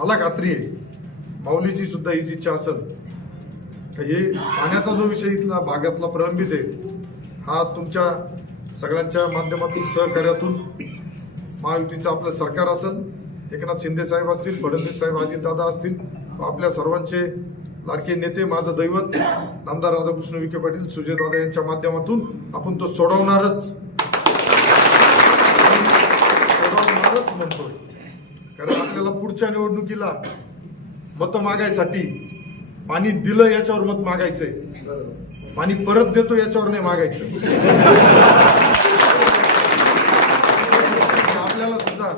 मला खात्री आहे माऊलीची सुद्धा हीच इच्छा असेल. का हे पाण्याचा जो विषय इथला भागातला प्रलंबित आहे हा तुमच्या सगळ्यांच्या माध्यमातून सहकार्यातून महायुतीचं आपलं सरकार असेल एकनाथ शिंदे साहेब असतील फडणवीस साहेब अजितदादा असतील आपल्या सर्वांचे लाडके नेते माझं दैवत नामदार राधाकृष्ण विखे पाटील सुजयदादा यांच्या माध्यमातून आपण तो सोडवणारच. सोडवणारच म्हणतो. पुढच्या निवडणुकीला मत मागायसाठी पाणी दिलं याच्यावर मत मागायचंय. पाणी परत देतो याच्यावर नाही मागायचं. आपल्याला सुद्धा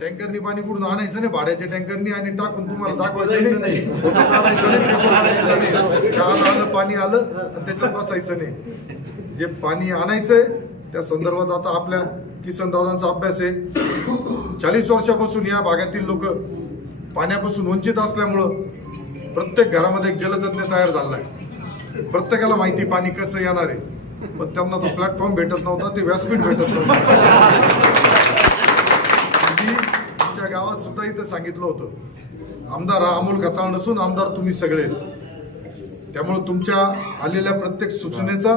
टँकरनी पाणी कुठून आणायचं नाही भाड्याच्या टँकरनी आणि टाकून तुम्हाला दाखवायचं नाही. फोटो काढायचं नाही पेपर आणायचं नाही. आलं पाणी आलं आणि त्याच्यात बसायचं नाही. जे पाणी आणायचंय त्या संदर्भात आता आपल्या किसन दादांचा अभ्यास आहे. चाळीस वर्षापासून या भागातील लोक पाण्यापासून वंचित असल्यामुळं प्रत्येक घरामध्ये एक जलतज्ञ तयार झाला आहे प्रत्येकाला माहिती पाणी कसं येणार आहे. पण त्यांना तो प्लॅटफॉर्म भेटत नव्हता ते व्यासपीठ भेटत नव्हतं. तुमच्या गावात सुद्धा इथं सांगितलं होतं आमदार हा अमोल कथाळ नसून आमदार तुम्ही सगळे. त्यामुळे तुमच्या आलेल्या प्रत्येक सूचनेचा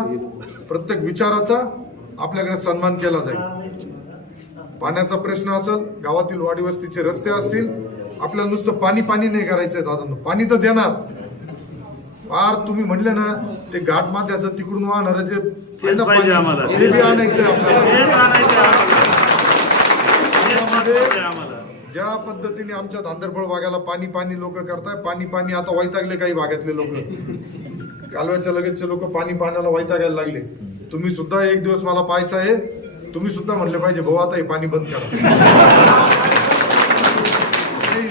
प्रत्येक विचाराचा आपल्याकडे सन्मान केला जाईल. पाण्याचा प्रश्न असेल गावातील वाडी वस्तीचे रस्ते असतील आपल्याला नुसतं पाणी पाणी नाही करायचंय दादांनो. पाणी तर देणार. फार तुम्ही म्हणले ना ते घाट माथ्याचं तिकडून वाहणार जे. ते बी आणायचंय आपल्याला. ज्या पद्धतीने आमच्या धांदरफळ भागाला पाणी पाणी लोक करताय पाणी पाणी आता वैतागले काही भागातले लोक. कालव्याच्या लगेचचे लोक पाणी पाण्याला वैतागायला लागले. तुम्ही सुद्धा एक दिवस मला पाहायचं आहे तुम्ही सुद्धा म्हणले पाहिजे भाऊ आता हे पाणी बंद करा. नाही,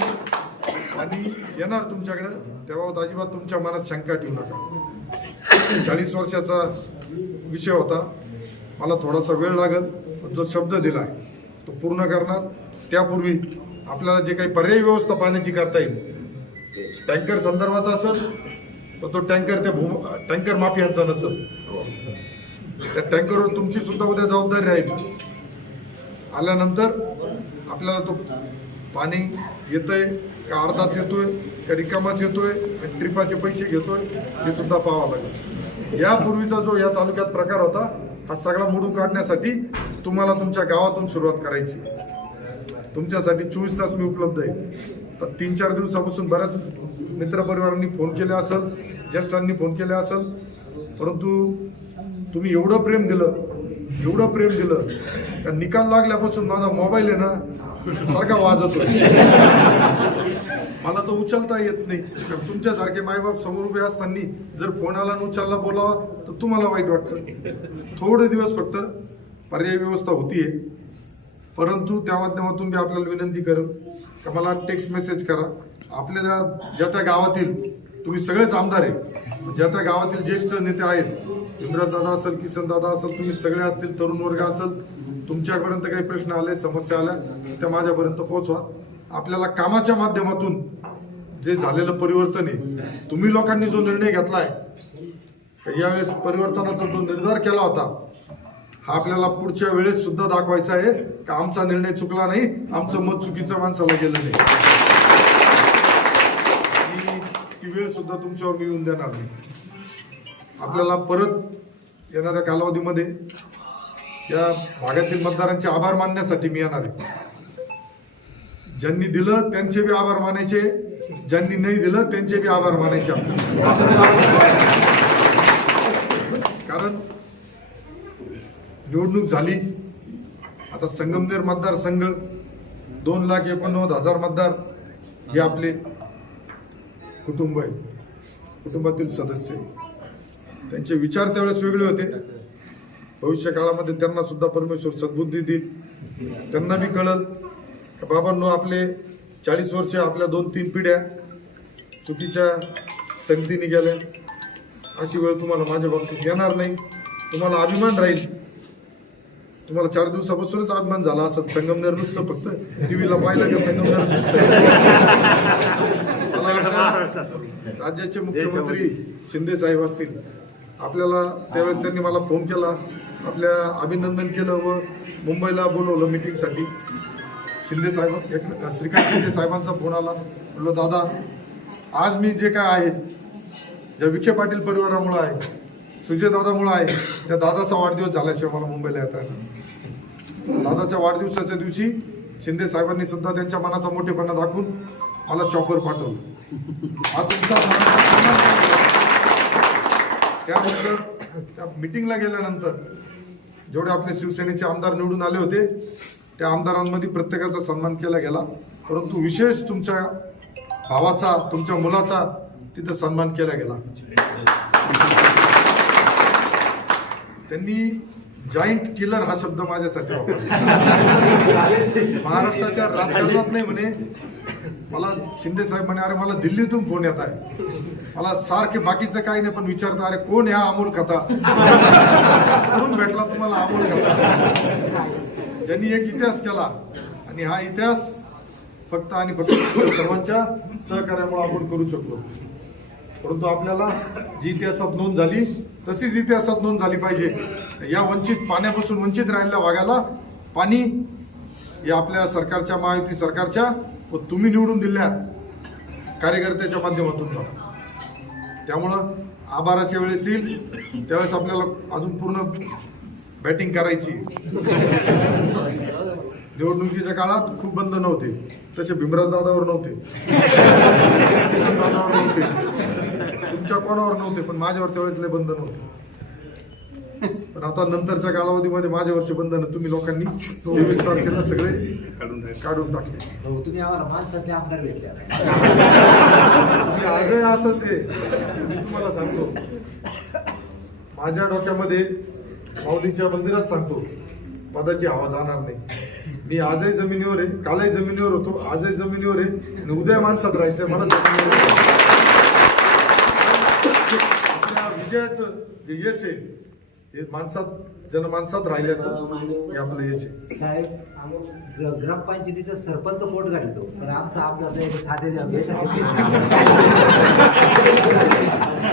आणि येणार तुमच्याकडे तेव्हा अजिबात तुमच्या मनात शंका ठेवू नका. चाळीस वर्षाचा विषय होता. मला थोडासा वेळ लागल जो शब्द दिला तो पूर्ण करणार. त्यापूर्वी आपल्याला जे काही पर्यायी व्यवस्था पाण्याची करता येईल टँकर संदर्भात असेल तर तो टँकर त्या भूम टँकर माफियांचा नसेल. त्या टँकरवर तुमची सुद्धा उद्या जबाबदारी राहील. आल्यानंतर आपल्याला तो पाणी येतंय का अर्धाच येतोय का रिकामाच येतोय आणि ट्रिपाचे पैसे घेतोय हे सुद्धा पाहावं लागेल. यापूर्वीचा जो या तालुक्यात प्रकार होता हा सगळा मोडून काढण्यासाठी तुम्हाला तुमच्या गावातून सुरुवात करायची. तुमच्यासाठी चोवीस तास मी उपलब्ध आहे. तर तीन चार दिवसापासून बऱ्याच मित्रपरिवारांनी फोन केले असेल ज्येष्ठांनी फोन केले असेल परंतु तुम्ही एवढं प्रेम दिलं एवढं प्रेम दिलं का निकाल लागल्यापासून माझा मोबाईल आहे ना सारखा वाजतो. मला तो उचलता येत नाही. तुमच्यासारखे मायबाप समोर उभे असताना जर फोन आला आणि उचलला बोलावा तर तुम्हाला वाईट वाटतं. थोडे दिवस फक्त पर्यायी व्यवस्था होतीये. परंतु त्या माध्यमातून मी आपल्याला विनंती करेन का मला टेक्स्ट मेसेज करा. आपल्या ज्या त्या गावातील तुम्ही सगळेच आमदार आहे. ज्या त्या गावातील ज्येष्ठ नेते आहेत दादा असेल किसन दादा असेल तुम्ही सगळे असतील तरुण वर्ग असेल तुमच्यापर्यंत काही प्रश्न आले समस्या आल्या त्या माझ्यापर्यंत पोहोचवा. आपल्याला कामाच्या माध्यमातून जे झालेलं परिवर्तन आहे तुम्ही लोकांनी जो निर्णय घेतलाय यावेळेस परिवर्तनाचा जो निर्धार केला होता हा आपल्याला पुढच्या वेळेस सुद्धा दाखवायचा आहे का आमचा निर्णय चुकला नाही आमचं मत चुकीचं माणसाला गेलं नाही. ती वेळ सुद्धा तुमच्यावर मी येऊन देणार नाही. आपल्याला परत येणाऱ्या कालावधीमध्ये या भागातील मतदारांचे आभार मानण्यासाठी मी येणार आहे. ज्यांनी दिलं त्यांचे बी आभार मानायचे. ज्यांनी नाही दिलं त्यांचे बी आभार मानायचे कारण निवडणूक झाली. आता संगमनेर मतदारसंघ दोन लाख एकोणनव्वद हजार मतदार हे आपले कुटुंब आहे कुटुंबातील सदस्य आहे. त्यांचे विचार त्यावेळेस वेगळे होते. भविष्य काळामध्ये त्यांना सुद्धा परमेश्वर सद्बुद्धी देईल. त्यांना बी कळल. बाबांनो आपले चाळीस वर्ष आपल्या दोन तीन पिढ्या चुकीच्या संगतीने गेल्या अशी वेळ तुम्हाला माझ्या बाबतीत येणार नाही. तुम्हाला अभिमान राहील. तुम्हाला चार दिवसापासूनच अभिमान झाला असत संगमनेर नुसतं फक्त. टीव्हीला पाहिलं का संगमनेर दिसतंय? राज्याचे मुख्यमंत्री शिंदे साहेब असतील. आपल्याला त्यावेळेस त्यांनी मला फोन केला. आपल्या अभिनंदन केलं व मुंबईला बोलवलं मिटिंगसाठी. शिंदे साहेब एक श्रीकांत शिंदे साहेबांचा फोन आला. म्हणलो दादा आज मी जे काय आहे ज्या विखे पाटील परिवारामुळे आहे सुजय दादामुळे आहे त्या दादाचा वाढदिवस झाल्याशिवाय मला मुंबईला येता येणार दादाच्या वाढदिवसाच्या दिवशी शिंदे साहेबांनी सुद्धा त्यांच्या मनाचा मोठेपणा दाखवून मला चॉपर पाठवलं. हा तुमचा. त्यानंतर त्या मिटिंगला गेल्यानंतर जेवढे आपले शिवसेनेचे आमदार निवडून आले होते त्या आमदारांमध्ये प्रत्येकाचा सन्मान केला गेला. परंतु विशेष तुमच्या भावाचा तुमच्या मुलाचा तिथं सन्मान केला गेला. त्यांनी जॉईंट किलर हा शब्द माझ्यासाठी वापरला. महाराष्ट्राच्या राजकारणात नाही म्हणे. मला शिंदे साहेब म्हणे अरे मला दिल्लीतून फोन येत आहे. मला सारखे बाकीचं काही नाही पण विचारता अरे कोण ह्या अमोल कथा? कोण भेटला तुम्हाला अमोल कथा. ज्यांनी एक इतिहास केला आणि हा इतिहास फक्त आणि फक्त सर्वांच्या सहकार्यामुळे आपण करू शकतो. परंतु आपल्याला जी इतिहासात नोंद झाली तशीच इतिहासात नोंद झाली पाहिजे. या वंचित पाण्यापासून वंचित राहिलेल्या भागाला पाणी या आपल्या सरकारच्या महायुती सरकारच्या व तुम्ही निवडून दिल्या कार्यकर्त्याच्या माध्यमातून झालं. त्यामुळं आभाराच्या वेळेस येईल. त्यावेळेस आपल्याला अजून पूर्ण बॅटिंग करायची. निवडणुकीच्या काळात खूप बंद नव्हते. तसे भीमराज दादावर नव्हते. दादावर नव्हते. तुमच्या कोणावर नव्हते पण माझ्यावर त्यावेळेस लय बंद नव्हते. पण आता नंतरच्या कालावधीमध्ये माझ्यावरचे बंधन तुम्ही लोकांनी तेवीस तारखेला सगळे काढून टाकले. तुम्ही आम्हाला आमदार भेटले आजही असंच आहे. मी तुम्हाला सांगतो. माझ्या डोक्यामध्ये माऊलीच्या मंदिरात सांगतो पदाची हवा जाणार नाही. मी आजही जमिनीवर आहे कालही जमिनीवर होतो आजही जमिनीवर आहे आणि उद्या माणसात राहायचंय मला जमिनीवर आपल्या विजयाचं जे यश आहे हे माणसात जनमानसात राहिल्याचं हे आपलं यश आहे साहेब ग्रामपंचायतीचा सरपंच मोठ झाली तो तर आमचा एक साधे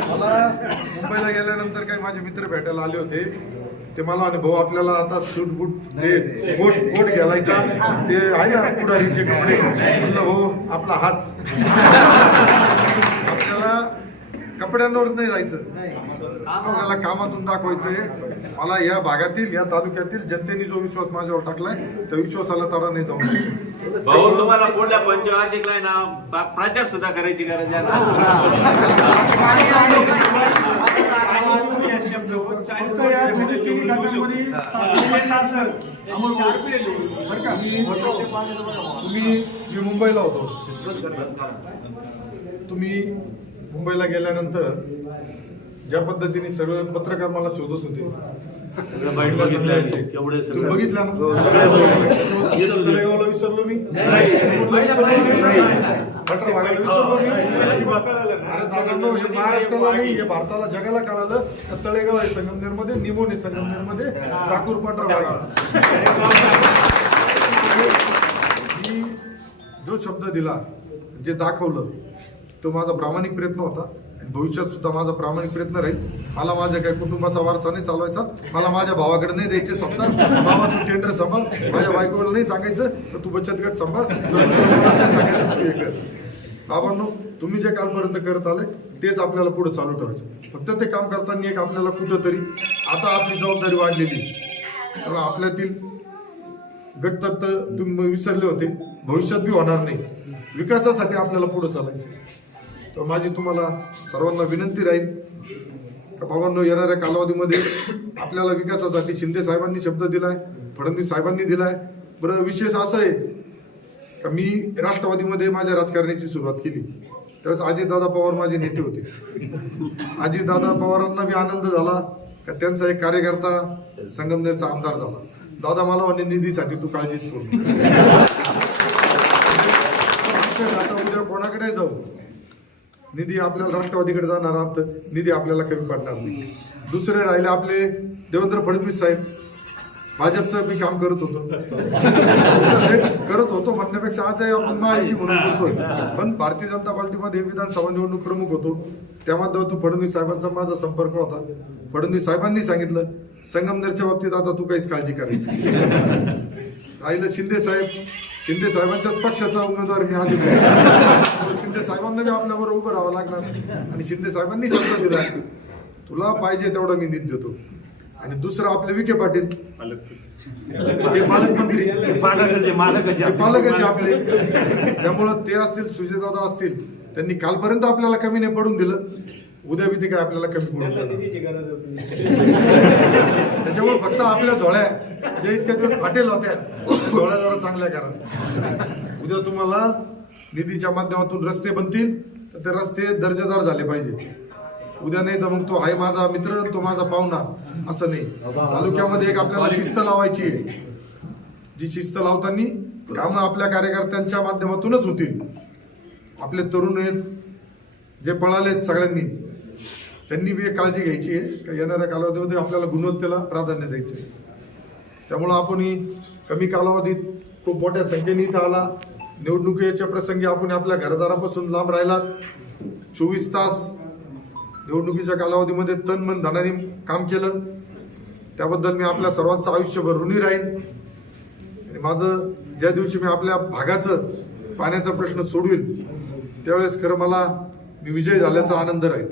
मला मुंबईला गेल्यानंतर काही माझे मित्र भेटायला आले होते. ते मला म्हणे भाऊ आपल्याला आता सूट बूट ते कोट कोट घालायचा. ते आहे ना पुढारीचे कपडे. म्हणलं भाऊ आपला हाच. आपल्याला कपड्यांवर नाही जायचं. आपल्याला कामातून दाखवायचंय. मला या भागातील या तालुक्यातील जनतेने जो विश्वास माझ्यावर टाकलाय त्या विश्वासाला तडा नाही जाऊन. भाऊ तुम्हाला पुढल्या पंचवार्षिकला आहे ना प्र- प्रचार सुद्धा करायची गरज आहे ना? तुम्ही मी मुंबईला होतो. तुम्ही मुंबईला गेल्यानंतर ज्या पद्धतीने सगळे पत्रकार मला शोधत होते बघितलं ना? तळेगावला विसरलो मी. हे. महाराष्ट्राला नाही हे भारताला जगाला कळालं. तळेगाव आहे संगमनेरमध्ये निमोन आहे संगमनेरमध्ये साकूर पटरा भाग जो शब्द दिला जे दाखवलं तो माझा प्रामाणिक प्रयत्न होता. आणि भविष्यात सुद्धा माझा प्रामाणिक प्रयत्न राहील. मला माझ्या काही कुटुंबाचा वारसा नाही चालवायचा. मला माझ्या भावाकडे नाही द्यायचे सत्ता. बाबा तू टेंडर सांभाळ. माझ्या बायकोला नाही सांगायचं. तर तू बचत गट सांभाळ. सांगायचं तू हे कर. बाबांनो तुम्ही जे कालपर्यंत करत आले तेच आपल्याला पुढे चालू ठेवायचं. फक्त ते काम करताना एक आपल्याला कुठंतरी आता आपली जबाबदारी वाढलेली. तर आपल्यातील गट तुम्ही विसरले होते. भविष्यात बी होणार नाही. विकासासाठी आपल्याला पुढे चालायचं. तर माझी तुम्हाला सर्वांना विनंती राहील. का बाबांनो येणाऱ्या कालावधीमध्ये आपल्याला विकासासाठी शिंदे साहेबांनी शब्द दिलाय फडणवीस साहेबांनी दिलाय. बरं विशेष असं आहे का मी राष्ट्रवादीमध्ये माझ्या राजकारणाची सुरुवात केली. त्यावेळेस अजितदादा पवार माझे नेते होते. अजितदादा पवारांना बी आनंद झाला का त्यांचा एक कार्यकर्ता संगमनेरचा आमदार झाला. दादा मला म्हणे निधीसाठी तू काळजीच करू उद्या कोणाकडे जाऊ? निधी आपल्याला राष्ट्रवादीकडे जाणार अर्थ निधी आपल्याला कमी पडणार नाही. दुसरे राहिले आपले देवेंद्र फडणवीस साहेब. भाजपचं मी काम करत होतो. करत होतो म्हणण्यापेक्षा आजही आपण माहिती म्हणून करतोय. पण भारतीय जनता पार्टीमध्ये विधानसभा निवडणूक प्रमुख होतो. त्यामध्ये तू फडणवीस साहेबांचा माझा संपर्क होता. फडणवीस साहेबांनी सांगितलं संगमनेरच्या बाबतीत आता तू काहीच काळजी करायची. राहिलं शिंदे साहेब शिंदे साहेबांच्याच पक्षाचा उमेदवार मी आधी शिंदे साहेबांना बी आपल्याबरोबर उभं राहावं लागणार. आणि शिंदे साहेबांनी शब्द दिला तुला पाहिजे तेवढा मी निधी देतो. आणि दुसरं आपले विखे पाटील ते पालकमंत्री. पालकाचे आपले. त्यामुळं ते असतील सुजयदादा असतील त्यांनी कालपर्यंत आपल्याला कमी नाही पडून दिलं. उद्या बी ते काय आपल्याला कमी पडून. त्याच्यामुळे फक्त आपल्या झोळ्या जे इतक्या दिवस फाटेल होत्या. थोड्या जरा चांगल्या करा. उद्या तुम्हाला निधीच्या माध्यमातून रस्ते बनतील तर ते रस्ते दर्जेदार झाले पाहिजे. उद्या नाही तर मग तो आहे माझा मित्र तो माझा पाहुणा असं नाही. तालुक्यामध्ये एक आपल्याला शिस्त लावायची आहे. जी शिस्त लावताना कामं आपल्या कार्यकर्त्यांच्या माध्यमातूनच होतील. आपले तरुण आहेत जे पळालेत सगळ्यांनी त्यांनी बी एक काळजी घ्यायची आहे. का येणाऱ्या कालावधीमध्ये आपल्याला गुणवत्तेला प्राधान्य द्यायचं आहे. त्यामुळं आपण ही कमी कालावधीत खूप मोठ्या संख्येने इथं आला. निवडणुकीच्या प्रसंगी आपण आपल्या घरदारापासून लांब राहिलात. चोवीस तास निवडणुकीच्या कालावधीमध्ये तन मन धनाने काम केलं. त्याबद्दल मी आपल्या सर्वांचं आयुष्यभर ऋणी राहीन. आणि माझं ज्या दिवशी मी आपल्या भागाचं पाण्याचा प्रश्न सोडवील त्यावेळेस खरं मला मी विजय झाल्याचा आनंद राहील.